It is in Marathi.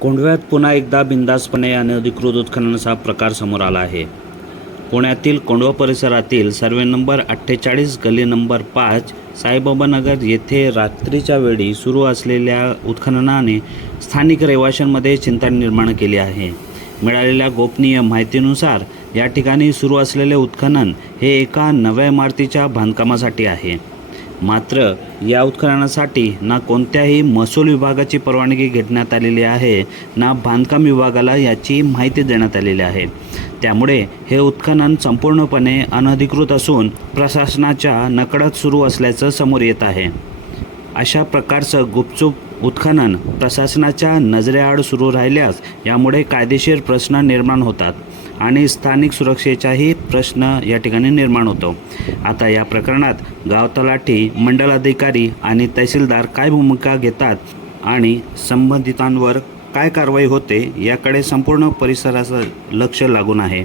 कोंढव्यात पुन्हा एकदा बिनधास्तपणे अनधिकृत उत्खननाचा प्रकार समोर आला आहे. पुण्यातील कोंढवा परिसरातील सर्वे नंबर 48 गल्ली नंबर 5 साईबाबानगर येथे रात्रीच्या वेळी सुरू असलेल्या उत्खननाने स्थानिक रहिवाशांमध्ये चिंता निर्माण केली आहे. मिळालेल्या गोपनीय माहितीनुसार या ठिकाणी सुरू असलेले उत्खनन हे एका नव्या इमारतीच्या बांधकामासाठी आहे. मात्र या उत्खननासाठी ना कोणत्याही महसूल विभागाची परवानगी घेण्यात आलेली आहे, ना बांधकाम विभागाला याची माहिती देण्यात आलेली आहे. त्यामुळे हे उत्खनन संपूर्णपणे अनधिकृत असून प्रशासनाच्या नकळत सुरू असल्याचं समोर येत आहे. अशा प्रकारचं गुपचूप उत्खनन प्रशासनाच्या नजरेआड सुरू राहिल्यास यामुळे कायदेशीर प्रश्न निर्माण होतात आणि स्थानिक सुरक्षेचाही प्रश्न या ठिकाणी निर्माण होतो. आता या प्रकरणात गाव तलाठी, मंडल अधिकारी आणि तहसीलदार काय भूमिका घेतात आणि संबंधितांवर काय कारवाई होते याकडे संपूर्ण परिसराचं लक्ष लागून आहे.